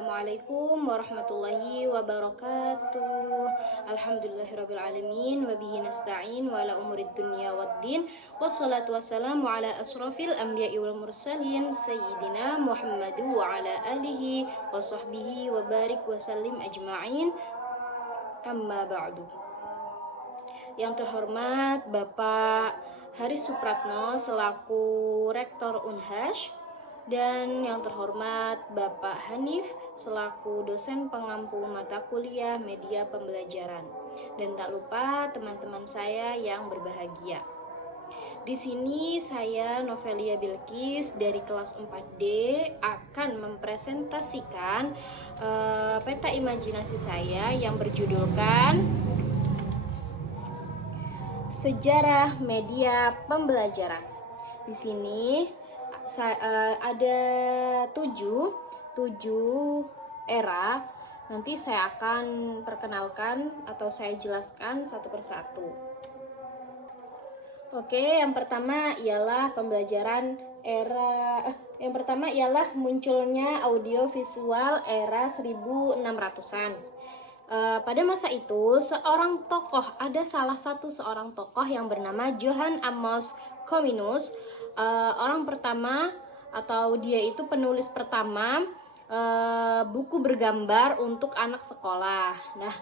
Assalamualaikum warahmatullahi wabarakatuh. Alhamdulillahirrabbilalamin. Wabihi nasta'in wa ala umurid dunya waddin. Wassalatu wassalamu ala asrafil anbiya'i wal mursalin Sayyidina Muhammadu wa ala alihi wa sahbihi wa barik wa sallim ajma'in. Amma ba'du. Yang terhormat Bapak Haris Supratno selaku Rektor Unhash, dan yang terhormat Bapak Hanif selaku dosen pengampu mata kuliah media pembelajaran, dan tak lupa teman-teman saya yang berbahagia. Di sini saya Novelia Bilkis dari kelas 4D akan mempresentasikan peta imajinasi saya yang berjudulkan Sejarah Media Pembelajaran. Di sini ada tujuh era. Nanti saya akan perkenalkan atau saya jelaskan satu persatu. Oke, yang pertama ialah munculnya audiovisual era 1600-an. Pada masa itu ada salah satu seorang tokoh yang bernama Johann Amos Comenius. Orang pertama, atau dia itu penulis pertama buku bergambar untuk anak sekolah. Nah,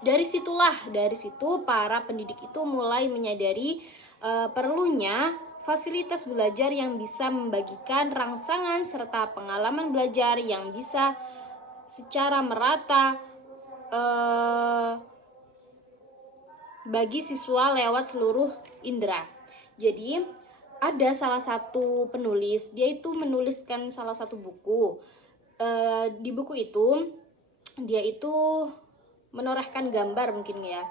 dari situ para pendidik itu mulai menyadari perlunya fasilitas belajar yang bisa membagikan rangsangan serta pengalaman belajar yang bisa secara merata bagi siswa lewat seluruh indera. Jadi ada salah satu penulis, dia itu menuliskan salah satu buku. Di buku itu dia itu menorehkan gambar mungkin ya.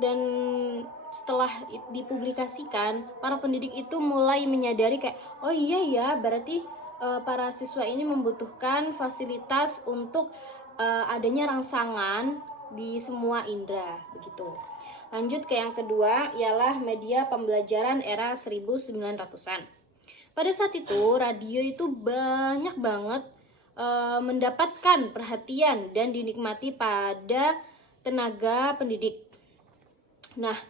Dan setelah dipublikasikan, para pendidik itu mulai menyadari kayak, oh iya ya, berarti para siswa ini membutuhkan fasilitas untuk adanya rangsangan di semua indera, begitu. Lanjut ke yang kedua, ialah media pembelajaran era 1900-an. Pada saat itu, radio itu banyak banget mendapatkan perhatian dan dinikmati pada tenaga pendidik. Nah,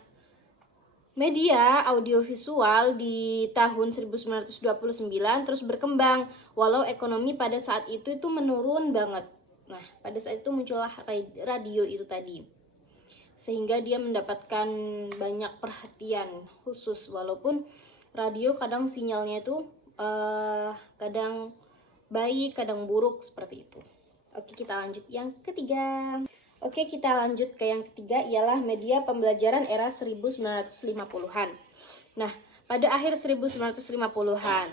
media audiovisual di tahun 1929 terus berkembang, walau ekonomi pada saat itu menurun banget. Nah, pada saat itu muncullah radio itu tadi, sehingga dia mendapatkan banyak perhatian khusus, walaupun radio kadang sinyalnya itu kadang baik, kadang buruk seperti itu. Oke, kita lanjut yang ketiga. Oke, kita lanjut ke yang ketiga, ialah media pembelajaran era 1950-an. Nah, pada akhir 1950-an,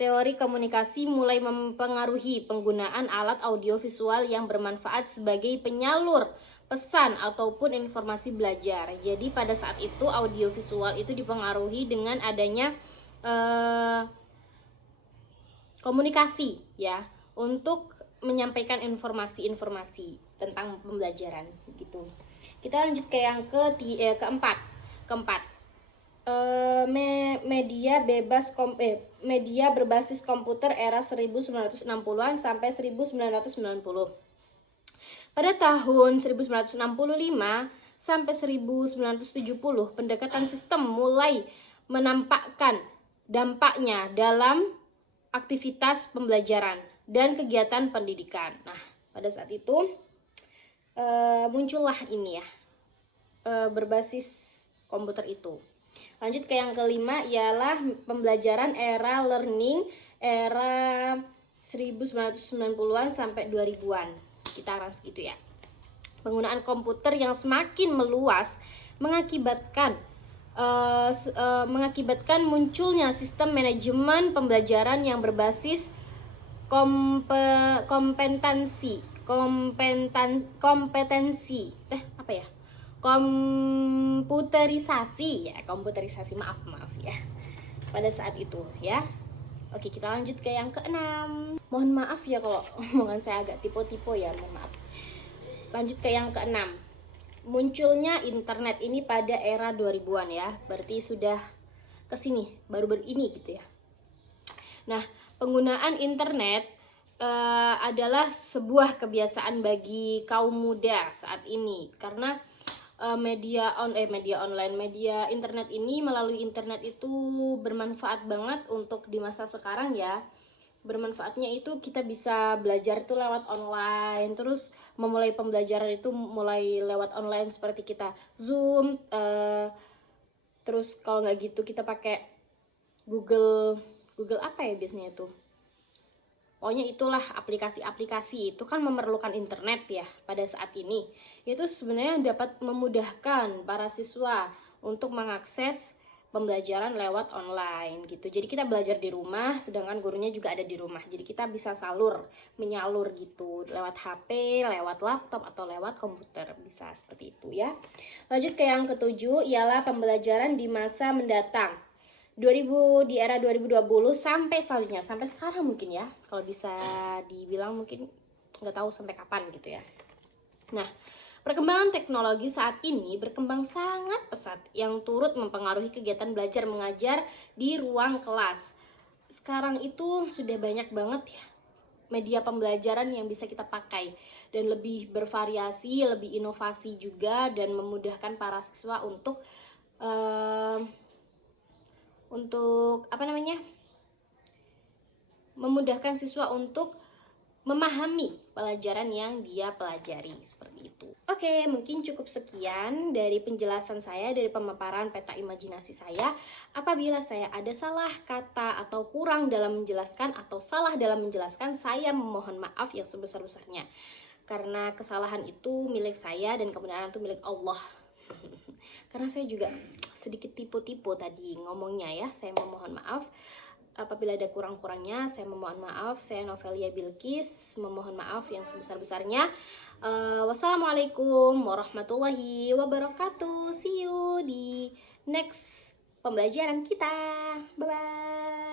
teori komunikasi mulai mempengaruhi penggunaan alat audiovisual yang bermanfaat sebagai penyalur pesan ataupun informasi belajar. Jadi pada saat itu audiovisual itu dipengaruhi dengan adanya komunikasi ya, untuk menyampaikan informasi-informasi tentang pembelajaran gitu. Kita lanjut ke yang keempat. Media berbasis komputer era 1960-an sampai 1990. Pada tahun 1965 sampai 1970, pendekatan sistem mulai menampakkan dampaknya dalam aktivitas pembelajaran dan kegiatan pendidikan. Nah, pada saat itu muncullah ini ya, berbasis komputer itu. Lanjut ke yang kelima, ialah pembelajaran era learning era 1990-an sampai 2000-an, sekitaran segitu ya. Penggunaan komputer yang semakin meluas mengakibatkan munculnya sistem manajemen pembelajaran yang berbasis kompetensi komputerisasi maaf ya, pada saat itu ya. Oke, kita lanjut ke yang keenam. Mohon maaf ya kalau omongan saya agak tipe-tipe ya, mohon maaf. Lanjut ke yang keenam, munculnya internet ini pada era 2000-an ya, berarti sudah kesini baru ini gitu ya. Nah, penggunaan internet adalah sebuah kebiasaan bagi kaum muda saat ini, karena media online, media internet ini, melalui internet itu bermanfaat banget untuk di masa sekarang ya. Bermanfaatnya itu kita bisa belajar itu lewat online, terus memulai pembelajaran itu mulai lewat online seperti kita Zoom, terus kalau nggak gitu kita pakai Google apa ya biasanya itu. Pokoknya itulah aplikasi-aplikasi itu kan memerlukan internet ya pada saat ini. Itu sebenarnya dapat memudahkan para siswa untuk mengakses pembelajaran lewat online gitu. Jadi kita belajar di rumah sedangkan gurunya juga ada di rumah. Jadi kita bisa menyalur gitu lewat HP, lewat laptop atau lewat komputer, bisa seperti itu ya. Lanjut ke yang ketujuh, ialah pembelajaran di masa mendatang. Di era 2020 sampai selanjutnya, sampai sekarang mungkin ya, kalau bisa dibilang mungkin nggak tahu sampai kapan gitu ya. Nah, perkembangan teknologi saat ini berkembang sangat pesat yang turut mempengaruhi kegiatan belajar mengajar di ruang kelas. Sekarang itu sudah banyak banget ya media pembelajaran yang bisa kita pakai dan lebih bervariasi, lebih inovasi juga, dan memudahkan para siswa untuk memudahkan siswa untuk memahami pelajaran yang dia pelajari, seperti itu. Oke, mungkin cukup sekian dari penjelasan saya, dari pemaparan peta imajinasi saya. Apabila saya ada salah kata atau kurang dalam menjelaskan atau salah dalam menjelaskan, saya memohon maaf yang sebesar-besarnya. Karena kesalahan itu milik saya dan kebenaran itu milik Allah. Karena saya juga sedikit tipu-tipu tadi ngomongnya ya, saya memohon maaf. Apabila ada kurang-kurangnya, saya memohon maaf. Saya Novelia Bilqis, memohon maaf yang sebesar-besarnya. Wassalamualaikum warahmatullahi wabarakatuh. See you di next pembelajaran kita. Bye-bye.